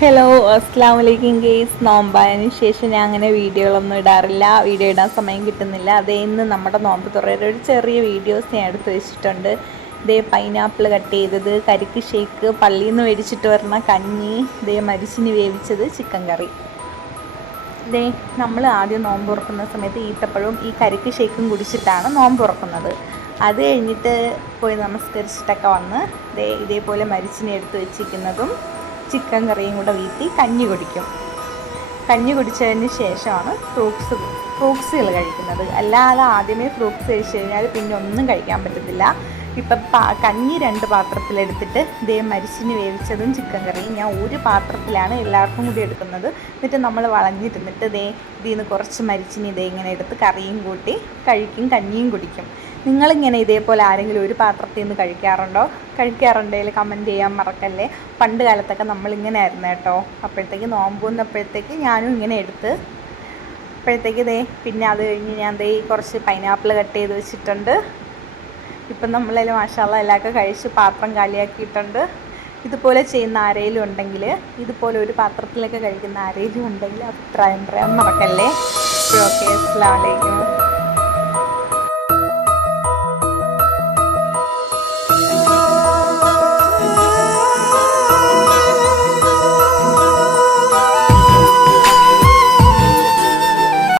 Hello അസ്സാം വലൈക്കും guys. നോമ്പായതിനു ശേഷം ഞാൻ അങ്ങനെ വീഡിയോകളൊന്നും ഇടാറില്ല. വീഡിയോ ഇടാൻ സമയം കിട്ടുന്നില്ല. അതേ ഇന്ന് നമ്മുടെ നോമ്പ് തുറയുടെ ഒരു ചെറിയ വീഡിയോസ് ഞാൻ എടുത്ത് വെച്ചിട്ടുണ്ട്. ഇതേ പൈനാപ്പിൾ കട്ട് ചെയ്തത്, കരിക്ക് ഷേക്ക്, പള്ളിയിൽ നിന്ന് മേടിച്ചിട്ട് വരണ കഞ്ഞി, ഇതേ മരിച്ചിനി വേവിച്ചത്, ചിക്കൻ കറി. ഇതേ നമ്മൾ ആദ്യം നോമ്പ് തുറക്കുന്ന സമയത്ത് ഈത്തപ്പഴവും ഈ കരിക്ക് ഷേക്കും കുടിച്ചിട്ടാണ് നോമ്പ് തുറക്കുന്നത്. അത് കഴിഞ്ഞിട്ട് പോയി നമസ്കരിച്ചിട്ടൊക്കെ വന്ന് ഇതേപോലെ മരിച്ചിനി എടുത്ത് വെച്ചിരിക്കുന്നതും ചിക്കൻ കറിയും കൂടെ വീട്ടി കഞ്ഞി കുടിക്കും. കഞ്ഞി കുടിച്ചതിന് ശേഷമാണ് ഫ്രൂട്ട്സുകൾ കഴിക്കുന്നത്. അല്ലാതെ ആദ്യമേ ഫ്രൂട്ട്സ് കഴിച്ച് കഴിഞ്ഞാൽ പിന്നെ ഒന്നും കഴിക്കാൻ പറ്റത്തില്ല. ഇപ്പം കഞ്ഞി 2 പാത്രത്തിലെടുത്തിട്ട് മരിച്ചിനി വേവിച്ചതും ചിക്കൻ കറിയും ഞാൻ ഒരു പാത്രത്തിലാണ് എല്ലാവർക്കും കൂടി എടുക്കുന്നത്. എന്നിട്ട് നമ്മൾ വളഞ്ഞിരുന്നിട്ട് ഇതിൽ നിന്ന് കുറച്ച് മരിച്ചിനി ഇങ്ങനെ എടുത്ത് കറിയും കൂട്ടി കഴിക്കും, കഞ്ഞിയും കുടിക്കും. നിങ്ങളിങ്ങനെ ഇതേപോലെ ആരെങ്കിലും ഒരു പാത്രത്തിൽ നിന്ന് കഴിക്കാറുണ്ടെങ്കിൽ കമൻറ്റ് ചെയ്യാൻ മറക്കല്ലേ. പണ്ട് കാലത്തൊക്കെ നമ്മളിങ്ങനെ ആയിരുന്നു കേട്ടോ. അപ്പോഴത്തേക്ക് നോമ്പ് വന്നപ്പോഴത്തേക്ക് ഞാനും ഇങ്ങനെ എടുത്ത് അപ്പോഴത്തേക്ക് പിന്നെ അത് കഴിഞ്ഞ് ഞാൻ കുറച്ച് പൈനാപ്പിൾ കട്ട് ചെയ്ത് വെച്ചിട്ടുണ്ട്. ഇപ്പം നമ്മളതിൽ മാഷാഅല്ലാഹ് എല്ലാമൊക്കെ കഴിച്ച് പാത്രം കാലിയാക്കിയിട്ടുണ്ട്. ഇതുപോലെ ചെയ്യുന്ന ആരെങ്കിലും ഉണ്ടെങ്കിൽ, ഇതുപോലെ ഒരു പാത്രത്തിലൊക്കെ കഴിക്കുന്ന ആരെങ്കിലും ഉണ്ടെങ്കിൽ അഭിപ്രായം പറയാൻ മറക്കല്ലേ. ഓക്കെ, അസ്സലാമു അലൈക്കും.